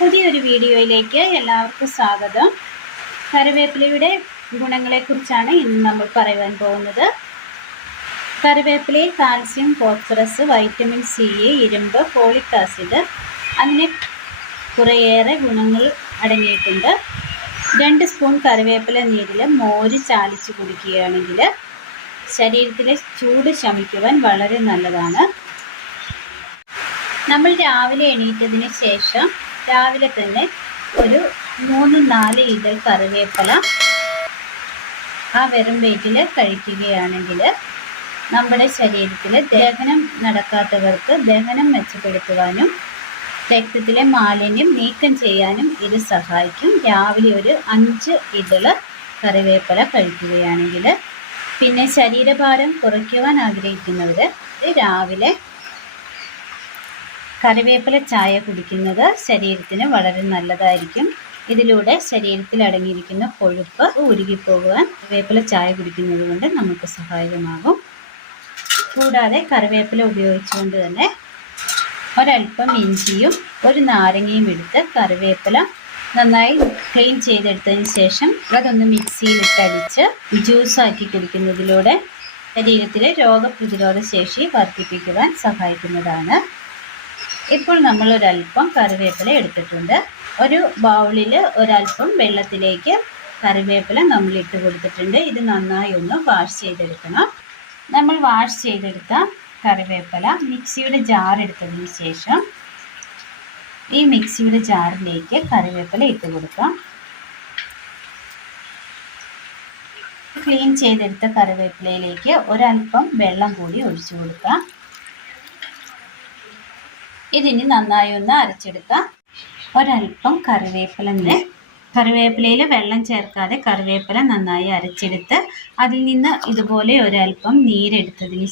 പുതിയൊരു വീഡിയോയിലേക്ക് എല്ലാവർക്കും സ്വാഗതം. കറിവേപ്പിലയുടെ ഗുണങ്ങളെക്കുറിച്ചാണ് ഇന്ന് നമ്മൾ പറയുവാൻ പോകുന്നത്. കറിവേപ്പിലയിൽ കാൽസ്യം, ഫോസ്ഫറസ്, വൈറ്റമിൻ സി, ഇരുമ്പ്, ഫോളിക് ആസിഡ് അങ്ങനെ കുറേയേറെ ഗുണങ്ങൾ അടങ്ങിയിട്ടുണ്ട്. 2 സ്പൂൺ കറിവേപ്പില നീരിൽ മോര് ചാലിച്ച് കുടിക്കുകയാണെങ്കിൽ ശരീരത്തിലെ ചൂട് ശമിക്കുവാൻ വളരെ നല്ലതാണ്. നമ്മൾ രാവിലെ എണീറ്റതിന് ശേഷം രാവിലെ തന്നെ ഒരു 3-4 ഇതൾ കറിവേപ്പില വെറും വയറ്റിൽ കഴിക്കുകയാണെങ്കിൽ നമ്മുടെ ശരീരത്തിൽ ദഹനം നടക്കാത്തവർക്ക് ദഹനം മെച്ചപ്പെടുത്തുവാനും രക്തത്തിലെ മാലിന്യം നീക്കം ചെയ്യാനും ഇത് സഹായിക്കും. രാവിലെ ഒരു 5 ഇതൾ കറിവേപ്പില കഴിക്കുകയാണെങ്കിൽ. പിന്നെ ശരീരഭാരം കുറയ്ക്കുവാൻ ആഗ്രഹിക്കുന്നവർ രാവിലെ കറിവേപ്പില ചായ കുടിക്കുന്നത് ശരീരത്തിന് വളരെ നല്ലതായിരിക്കും. ഇതിലൂടെ ശരീരത്തിൽ അടങ്ങിയിരിക്കുന്ന കൊഴുപ്പ് ഉരുകിപ്പോകുവാൻ കറിവേപ്പില ചായ കുടിക്കുന്നത് കൊണ്ട് നമുക്ക് സഹായകമാകും. കൂടാതെ കറിവേപ്പില ഉപയോഗിച്ചുകൊണ്ട് തന്നെ ഒരല്പം ഇഞ്ചിയും ഒരു നാരങ്ങയും എടുത്ത് കറിവേപ്പില നന്നായി ക്ലീൻ ചെയ്തെടുത്തതിന് ശേഷം അതൊന്ന് മിക്സിയിലിട്ടടിച്ച് ജ്യൂസാക്കി കുടിക്കുന്നതിലൂടെ ശരീരത്തിലെ രോഗപ്രതിരോധ ശേഷി വർദ്ധിപ്പിക്കുവാൻ സഹായിക്കുന്നതാണ്. ഇപ്പോൾ നമ്മൾ ഒരല്പം കറിവേപ്പില എടുത്തിട്ടുണ്ട്. ഒരു ബൗളിൽ ഒരല്പം വെള്ളത്തിലേക്ക് കറിവേപ്പില നമ്മൾ ഇട്ട് കൊടുത്തിട്ടുണ്ട്. ഇത് നന്നായി ഒന്ന് വാഷ് ചെയ്തെടുക്കണം. നമ്മൾ വാഷ് ചെയ്തെടുത്ത കറിവേപ്പില മിക്സിയുടെ ജാർ എടുത്തതിന് ശേഷം ഈ മിക്സിയുടെ ജാറിലേക്ക് കറിവേപ്പില ഇട്ട് കൊടുക്കാം. ക്ലീൻ ചെയ്തെടുത്ത കറിവേപ്പിലയിലേക്ക് ഒരല്പം വെള്ളം കൂടി ഒഴിച്ചു കൊടുക്കാം. ഇതിനി നന്നായി ഒന്ന് അരച്ചെടുക്കാം. ഒരല്പം കറിവേപ്പിലയിൽ വെള്ളം ചേർക്കാതെ കറിവേപ്പില നന്നായി അരച്ചെടുത്ത് അതിൽ നിന്ന് ഇതുപോലെ ഒരല്പം നീരെടുത്തതിന്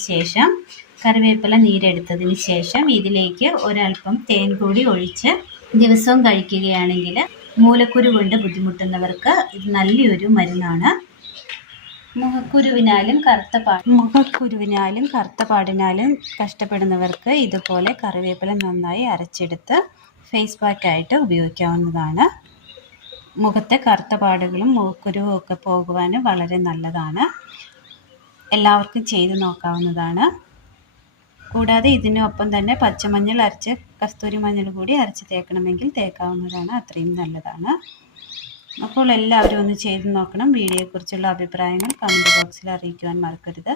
ശേഷം ഇതിലേക്ക് ഒരല്പം തേൻ കൂടി ഒഴിച്ച് ദിവസവും കഴിക്കുകയാണെങ്കിൽ മൂലക്കുരു കൊണ്ട് ബുദ്ധിമുട്ടുന്നവർക്ക് ഇത് നല്ലൊരു മരുന്നാണ്. മുഖക്കുരുവിനാലും കറുത്ത പാടിനാലും കഷ്ടപ്പെടുന്നവർക്ക് ഇതുപോലെ കറിവേപ്പില നന്നായി അരച്ചെടുത്ത് ഫേസ് പാക്കായിട്ട് ഉപയോഗിക്കാവുന്നതാണ്. മുഖത്തെ കറുത്ത പാടുകളും മുഖക്കുരുവും ഒക്കെ പോകുവാൻ വളരെ നല്ലതാണ്. എല്ലാവർക്കും ചെയ്ത് നോക്കാവുന്നതാണ്. കൂടാതെ ഇതിനൊപ്പം തന്നെ പച്ചമഞ്ഞൾ അരച്ച് കസ്തൂരി മഞ്ഞൾ കൂടി അരച്ച് തേക്കണമെങ്കിൽ തേക്കാവുന്നതാണ്. അത്രയും നല്ലതാണ്. അപ്പോൾ എല്ലാവരും ഒന്ന് ചെയ്ത് നോക്കണം. വീഡിയോയെക്കുറിച്ചുള്ള അഭിപ്രായങ്ങൾ കമൻറ്റ് ബോക്സിൽ അറിയിക്കുവാൻ മറക്കരുത്.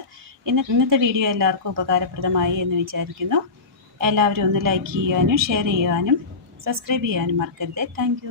ഇന്നത്തെ വീഡിയോ എല്ലാവർക്കും ഉപകാരപ്രദമായി എന്ന് വിചാരിക്കുന്നു. എല്ലാവരും ഒന്ന് ലൈക്ക് ചെയ്യാനും ഷെയർ ചെയ്യാനും സബ്സ്ക്രൈബ് ചെയ്യാനും മറക്കരുത്. താങ്ക്